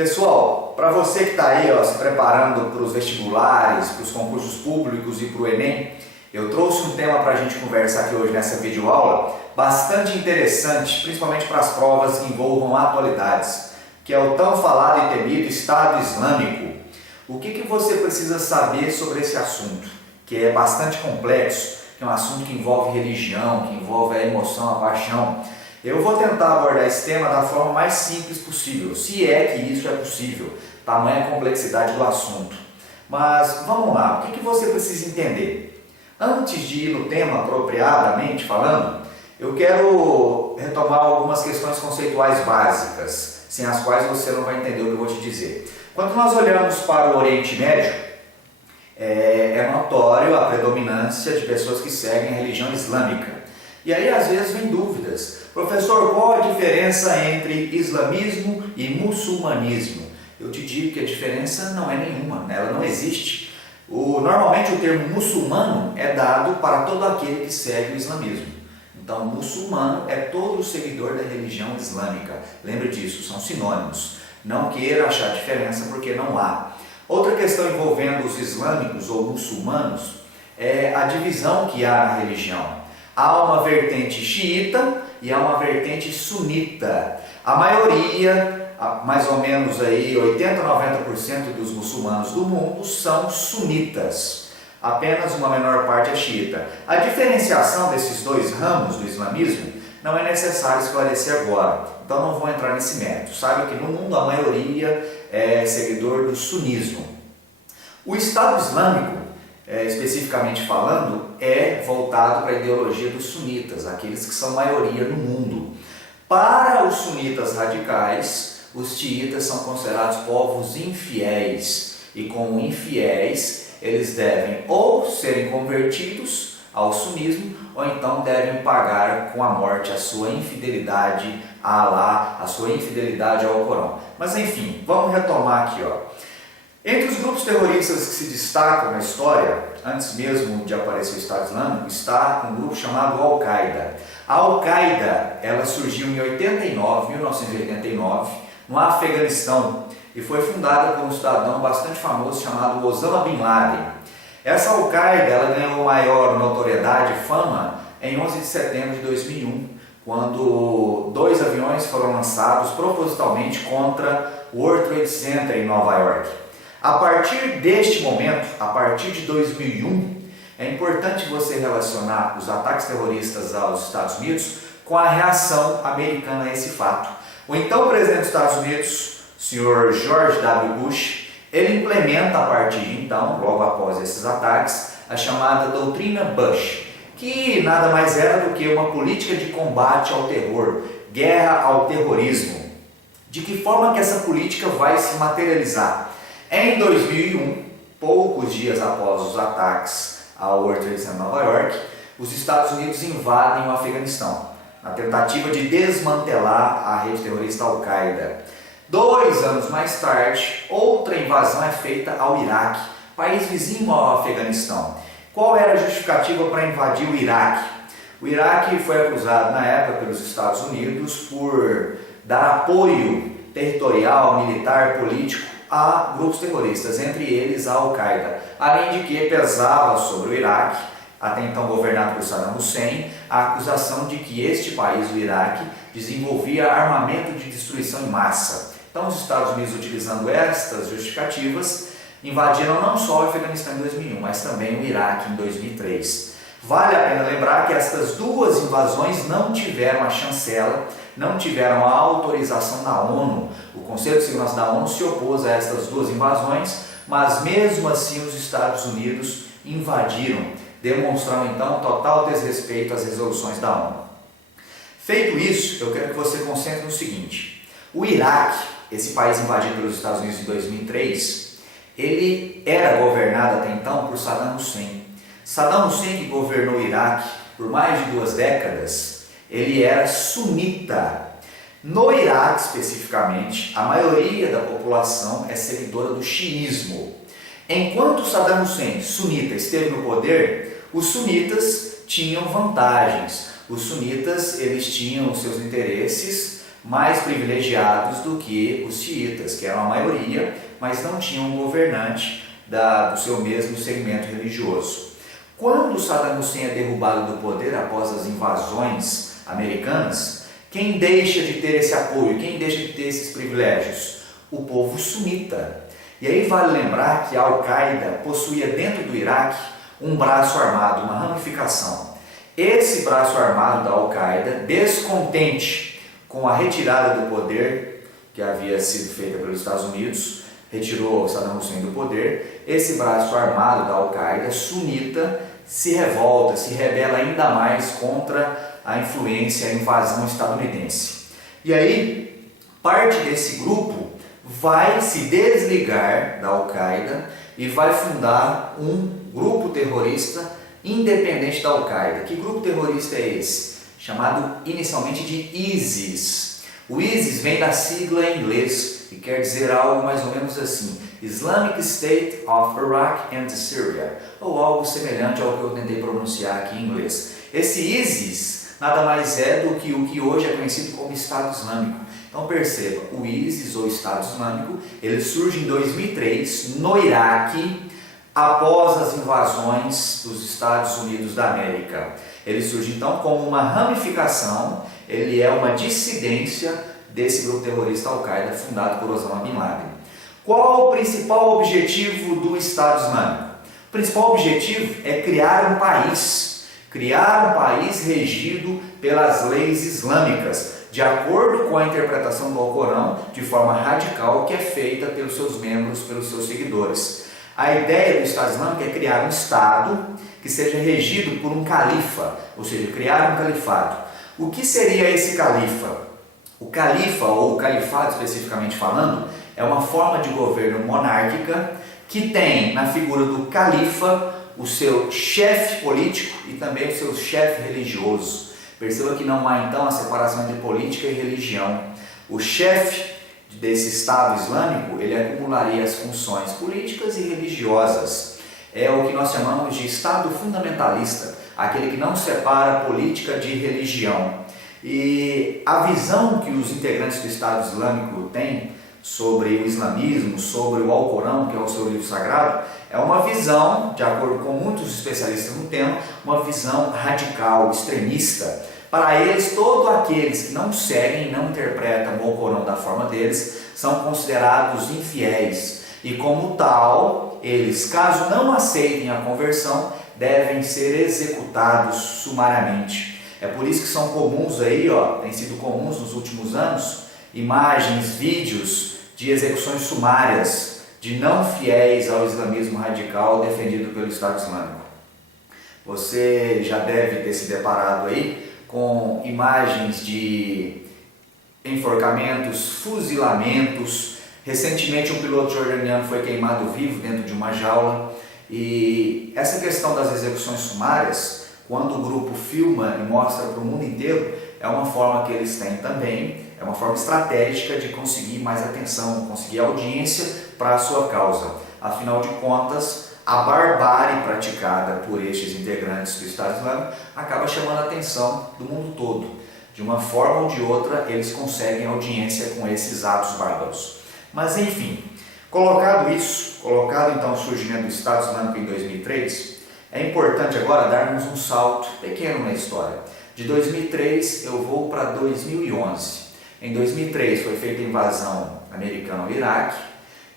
Pessoal, para você que está aí se preparando para os vestibulares, para os concursos públicos e para o Enem, eu trouxe um tema para a gente conversar aqui hoje nessa videoaula bastante interessante, principalmente para as provas que envolvam atualidades, que é o tão falado e temido Estado Islâmico. O que você precisa saber sobre esse assunto, que é bastante complexo, que é um assunto que envolve religião, que envolve a emoção, a paixão. Eu vou tentar abordar esse tema da forma mais simples possível, se é que isso é possível, tamanha complexidade do assunto. Mas vamos lá, o que você precisa entender? Antes de ir no tema apropriadamente falando, eu quero retomar algumas questões conceituais básicas, sem as quais você não vai entender o que eu vou te dizer. Quando nós olhamos para o Oriente Médio, é notório a predominância de pessoas que seguem a religião islâmica. E aí às vezes vem dúvidas. Professor, qual a diferença entre islamismo e muçulmanismo? Eu te digo que a diferença não é nenhuma, ela não existe. Normalmente o termo muçulmano é dado para todo aquele que segue o islamismo. Então, muçulmano é todo o seguidor da religião islâmica. Lembre disso, são sinônimos. Não queira achar diferença porque não há. Outra questão envolvendo os islâmicos ou muçulmanos é a divisão que há na religião. Há uma vertente xiita e há uma vertente sunita. A maioria, mais ou menos aí 80 a 90% dos muçulmanos do mundo são sunitas. Apenas uma menor parte é xiita. A diferenciação desses dois ramos do islamismo não é necessário esclarecer agora. Então não vou entrar nesse mérito. Sabe que no mundo a maioria é seguidor do sunismo. O Estado Islâmico, especificamente falando, é voltado para a ideologia dos sunitas, aqueles que são maioria no mundo. Para os sunitas radicais, os xiitas são considerados povos infiéis, e como infiéis, eles devem ou serem convertidos ao sunismo, ou então devem pagar com a morte a sua infidelidade a Alá, a sua infidelidade ao Corão. Mas enfim, vamos retomar aqui. Entre os grupos terroristas que se destacam na história, antes mesmo de aparecer o Estado Islâmico, está um grupo chamado Al-Qaeda. A Al-Qaeda, ela surgiu em 1989, no Afeganistão, e foi fundada por um cidadão bastante famoso chamado Osama Bin Laden. Essa Al-Qaeda, ela ganhou maior notoriedade e fama em 11 de setembro de 2001, quando 2 aviões foram lançados propositalmente contra o World Trade Center em Nova York. A partir deste momento, a partir de 2001, é importante você relacionar os ataques terroristas aos Estados Unidos com a reação americana a esse fato. O então presidente dos Estados Unidos, o Sr. George W. Bush, ele implementa a partir de então, logo após esses ataques, a chamada doutrina Bush, que nada mais era do que uma política de combate ao terror, guerra ao terrorismo. De que forma que essa política vai se materializar? Em 2001, poucos dias após os ataques ao World Trade Center em Nova York, os Estados Unidos invadem o Afeganistão, na tentativa de desmantelar a rede terrorista Al-Qaeda. 2 anos mais tarde, outra invasão é feita ao Iraque, país vizinho ao Afeganistão. Qual era a justificativa para invadir o Iraque? O Iraque foi acusado na época pelos Estados Unidos por dar apoio territorial, militar, político a grupos terroristas, entre eles a Al-Qaeda, além de que pesava sobre o Iraque, até então governado por Saddam Hussein, a acusação de que este país, o Iraque, desenvolvia armamento de destruição em massa. Então os Estados Unidos, utilizando estas justificativas, invadiram não só o Afeganistão em 2001, mas também o Iraque em 2003. Vale a pena lembrar que estas 2 invasões não tiveram a chancela, não tiveram a autorização da ONU. O Conselho de Segurança da ONU se opôs a estas 2 invasões, mas mesmo assim os Estados Unidos invadiram, demonstrando então total desrespeito às resoluções da ONU. Feito isso, eu quero que você concentre no seguinte: o Iraque, esse país invadido pelos Estados Unidos em 2003, ele era governado até então por Saddam Hussein. Saddam Hussein, que governou o Iraque por mais de 2 décadas, ele era sunita. No Iraque, especificamente, a maioria da população é seguidora do xiismo. Enquanto Saddam Hussein, sunita, esteve no poder, os sunitas tinham vantagens. Os sunitas, eles tinham seus interesses mais privilegiados do que os xiitas, que eram a maioria, mas não tinham um governante do seu mesmo segmento religioso. Quando Saddam Hussein é derrubado do poder após as invasões americanas, quem deixa de ter esse apoio, quem deixa de ter esses privilégios? O povo sunita. E aí vale lembrar que a Al-Qaeda possuía dentro do Iraque um braço armado, uma ramificação. Esse braço armado da Al-Qaeda, descontente com a retirada do poder que havia sido feita pelos Estados Unidos, retirou Saddam Hussein do poder, esse braço armado da Al-Qaeda sunita se revolta, se rebela ainda mais contra a influência, a invasão estadunidense. E aí, parte desse grupo vai se desligar da Al-Qaeda e vai fundar um grupo terrorista independente da Al-Qaeda. Que grupo terrorista é esse? Chamado inicialmente de ISIS. O ISIS vem da sigla em inglês e quer dizer algo mais ou menos assim: Islamic State of Iraq and Syria, ou algo semelhante ao que eu tentei pronunciar aqui em inglês. Esse ISIS nada mais é do que o que hoje é conhecido como Estado Islâmico. Então perceba, o ISIS ou Estado Islâmico, ele surge em 2003 no Iraque, após as invasões dos Estados Unidos da América. Ele surge então como uma ramificação, ele é uma dissidência desse grupo terrorista Al-Qaeda fundado por Osama Bin Laden. Qual o principal objetivo do Estado Islâmico? O principal objetivo é criar um país regido pelas leis islâmicas, de acordo com a interpretação do Alcorão, de forma radical, que é feita pelos seus membros, pelos seus seguidores. A ideia do Estado Islâmico é criar um Estado que seja regido por um califa, ou seja, criar um califado. O que seria esse califa? O califa, ou o califado especificamente falando, é uma forma de governo monárquica que tem na figura do califa o seu chefe político e também o seu chefe religioso. Perceba que não há então a separação entre política e religião. O chefe desse Estado Islâmico, ele acumularia as funções políticas e religiosas. É o que nós chamamos de Estado fundamentalista, aquele que não separa política de religião. E a visão que os integrantes do Estado Islâmico têm sobre o islamismo, sobre o Alcorão, que é o seu livro sagrado, é uma visão, de acordo com muitos especialistas no tema, uma visão radical, extremista. Para eles, todos aqueles que não seguem, não interpretam o Alcorão da forma deles, são considerados infiéis. E como tal, eles, caso não aceitem a conversão, devem ser executados sumariamente. É por isso que são comuns aí, tem sido comuns nos últimos anos, imagens, vídeos de execuções sumárias de não fiéis ao islamismo radical defendido pelo Estado Islâmico. Você já deve ter se deparado aí com imagens de enforcamentos, fuzilamentos. Recentemente um piloto jordaniano foi queimado vivo dentro de uma jaula. E essa questão das execuções sumárias, quando o grupo filma e mostra para o mundo inteiro, é uma forma que eles têm também, é uma forma estratégica de conseguir mais atenção, conseguir audiência para a sua causa. Afinal de contas, a barbárie praticada por estes integrantes do Estado Islâmico acaba chamando a atenção do mundo todo. De uma forma ou de outra, eles conseguem audiência com esses atos bárbaros. Mas enfim, colocado então o surgimento do Estado Islâmico em 2003, é importante agora darmos um salto pequeno na história. De 2003 eu vou para 2011. Em 2003 foi feita a invasão americana ao Iraque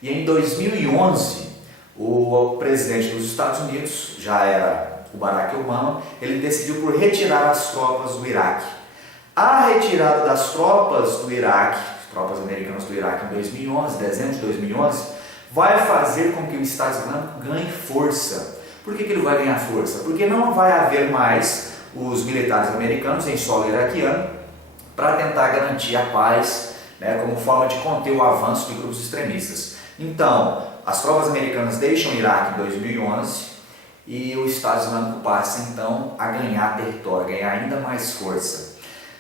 e em 2011 o presidente dos Estados Unidos, já era o Barack Obama, ele decidiu por retirar as tropas do Iraque. A retirada das tropas do Iraque, tropas americanas do Iraque em 2011, dezembro de 2011, vai fazer com que o Estado Islâmico ganhe força. Por que ele vai ganhar força? Porque não vai haver mais os militares americanos em solo iraquiano para tentar garantir a paz, como forma de conter o avanço de grupos extremistas. Então, as tropas americanas deixam o Iraque em 2011 e o Estado Islâmico passa então a ganhar território, a ganhar ainda mais força.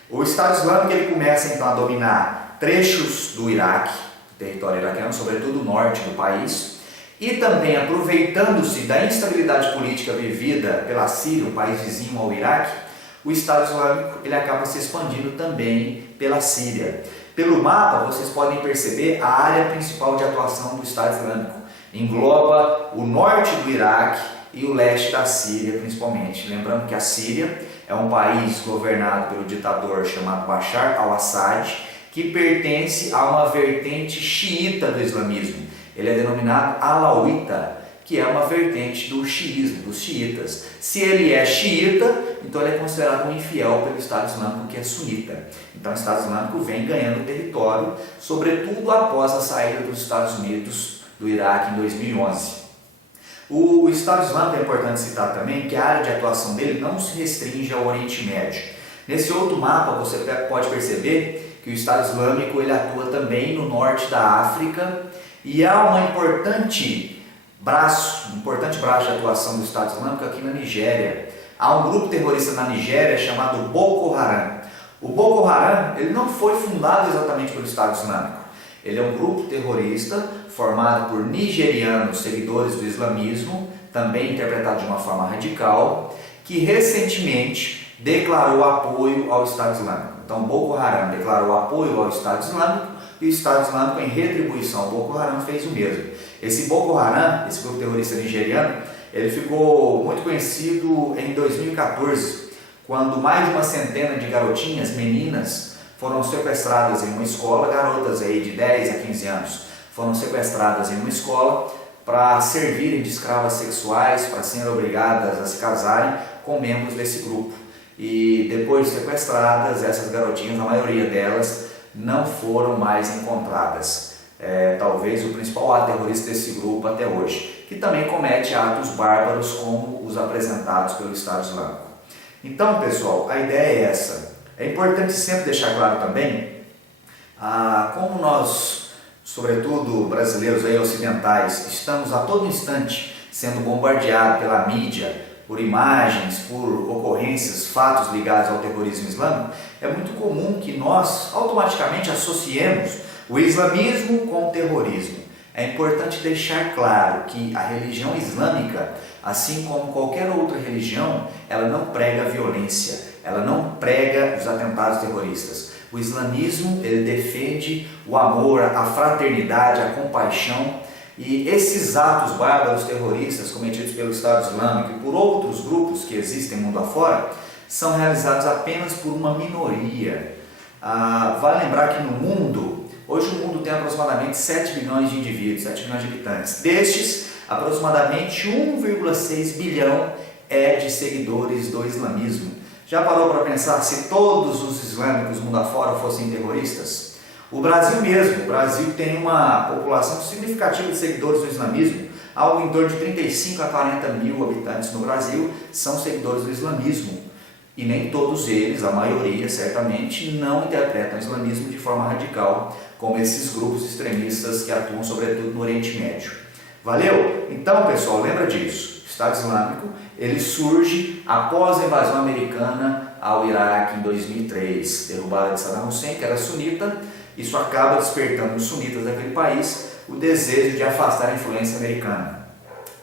O Estado Islâmico ele começa então a dominar trechos do Iraque, do território iraquiano, sobretudo o norte do país, e também aproveitando-se da instabilidade política vivida pela Síria, o país vizinho ao Iraque, o Estado Islâmico ele acaba se expandindo também pela Síria. Pelo mapa, vocês podem perceber a área principal de atuação do Estado Islâmico. Engloba o norte do Iraque e o leste da Síria, principalmente. Lembrando que a Síria é um país governado pelo ditador chamado Bashar al-Assad, que pertence a uma vertente xiita do islamismo. Ele é denominado alauíta, que é uma vertente do xiismo, dos xiitas. Se ele é xiita, então ele é considerado um infiel pelo Estado Islâmico, que é sunita. Então o Estado Islâmico vem ganhando território, sobretudo após a saída dos Estados Unidos do Iraque em 2011. O Estado Islâmico é importante citar também que a área de atuação dele não se restringe ao Oriente Médio. Nesse outro mapa você pode perceber que o Estado Islâmico ele atua também no norte da África e há um importante braço de atuação do Estado Islâmico aqui na Nigéria. Há um grupo terrorista na Nigéria chamado Boko Haram. O Boko Haram ele não foi fundado exatamente pelo Estado Islâmico. Ele é um grupo terrorista formado por nigerianos, seguidores do islamismo, também interpretado de uma forma radical, que recentemente declarou apoio ao Estado Islâmico. Então, Boko Haram declarou apoio ao Estado Islâmico e o Estado Islâmico, em retribuição ao Boko Haram, fez o mesmo. Esse Boko Haram, esse grupo terrorista nigeriano, ele ficou muito conhecido em 2014, quando mais de uma centena de garotinhas, meninas, foram sequestradas em uma escola, garotas aí de 10 a 15 anos, foram sequestradas em uma escola para servirem de escravas sexuais, para serem obrigadas a se casarem com membros desse grupo. E depois de sequestradas, essas garotinhas, a maioria delas, não foram mais encontradas. Talvez o principal ato terrorista desse grupo até hoje, que também comete atos bárbaros como os apresentados pelo Estado Islâmico. Então, pessoal, a ideia é essa. É importante sempre deixar claro também como nós, sobretudo brasileiros aí, ocidentais, estamos a todo instante sendo bombardeados pela mídia, por imagens, por ocorrências, fatos ligados ao terrorismo islâmico. É muito comum que nós automaticamente associemos o islamismo com o terrorismo. É importante deixar claro que a religião islâmica, assim como qualquer outra religião, ela não prega a violência, ela não prega os atentados terroristas. O islamismo, ele defende o amor, a fraternidade, a compaixão, e esses atos bárbaros terroristas cometidos pelo Estado Islâmico e por outros grupos que existem mundo afora, são realizados apenas por uma minoria. Vale lembrar que no mundo, hoje o mundo tem aproximadamente 7 bilhões de indivíduos, 7 bilhões de habitantes. Destes, aproximadamente 1,6 bilhão é de seguidores do islamismo. Já parou para pensar se todos os islâmicos mundo afora fossem terroristas? O Brasil mesmo, o Brasil tem uma população significativa de seguidores do islamismo, algo em torno de 35 a 40 mil habitantes no Brasil são seguidores do islamismo. E nem todos eles, a maioria certamente, não interpretam o islamismo de forma radical, como esses grupos extremistas que atuam sobretudo no Oriente Médio. Valeu? Então, pessoal, lembra disso. O Estado Islâmico ele surge após a invasão americana ao Iraque em 2003, derrubada de Saddam Hussein, que era sunita. Isso acaba despertando nos sunitas daquele país o desejo de afastar a influência americana.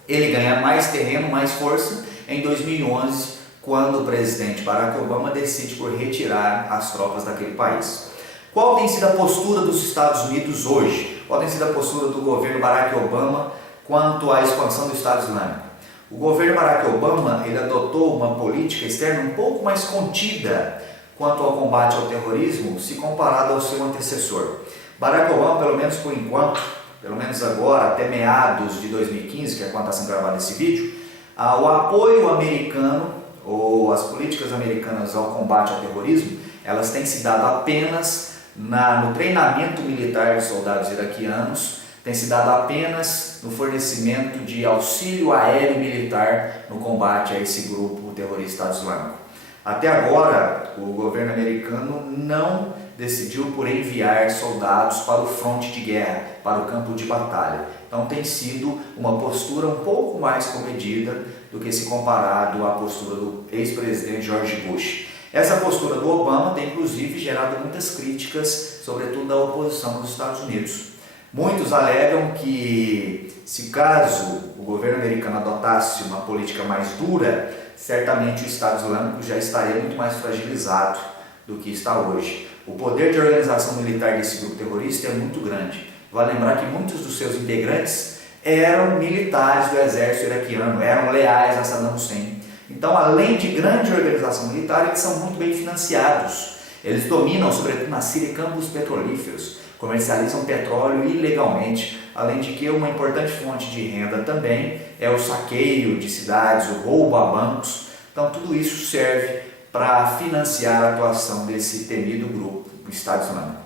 Ele ganha mais terreno, mais força em 2011, quando o presidente Barack Obama decide por retirar as tropas daquele país. Qual tem sido a postura dos Estados Unidos hoje? Qual tem sido a postura do governo Barack Obama quanto à expansão do Estado Islâmico? O governo Barack Obama ele adotou uma política externa um pouco mais contida quanto ao combate ao terrorismo, se comparado ao seu antecessor. Barack Obama, pelo menos por enquanto, pelo menos agora, até meados de 2015, que é quando está sendo gravado esse vídeo, o apoio americano ou as políticas americanas ao combate ao terrorismo, elas têm se dado apenas no treinamento militar de soldados iraquianos, tem se dado apenas no fornecimento de auxílio aéreo militar no combate a esse grupo terrorista islâmico. Até agora, o governo americano não decidiu por enviar soldados para o fronte de guerra, para o campo de batalha. Então tem sido uma postura um pouco mais comedida do que se comparado à postura do ex-presidente George Bush. Essa postura do Obama tem inclusive gerado muitas críticas, sobretudo da oposição dos Estados Unidos. Muitos alegam que, se caso o governo americano adotasse uma política mais dura, certamente o Estado Islâmico já estaria muito mais fragilizado do que está hoje. O poder de organização militar desse grupo terrorista é muito grande. Vale lembrar que muitos dos seus integrantes eram militares do exército iraquiano, eram leais a Saddam Hussein. Então, além de grande organização militar, eles são muito bem financiados. Eles dominam, sobretudo na Síria, campos petrolíferos, comercializam petróleo ilegalmente, além de que uma importante fonte de renda também é o saqueio de cidades, o roubo a bancos. Então, tudo isso serve para financiar a atuação desse temido grupo, do Estado Islâmico.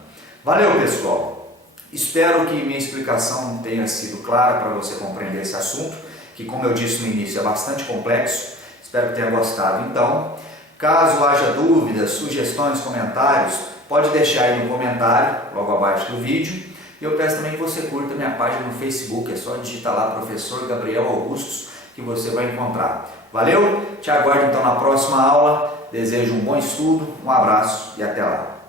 Valeu, pessoal! Espero que minha explicação tenha sido clara para você compreender esse assunto, que, como eu disse no início, é bastante complexo. Espero que tenha gostado. Então, caso haja dúvidas, sugestões, comentários, pode deixar aí no comentário, logo abaixo do vídeo. E eu peço também que você curta minha página no Facebook, é só digitar lá Professor Gabriel Augustos que você vai encontrar. Valeu? Te aguardo então na próxima aula. Desejo um bom estudo, um abraço e até lá.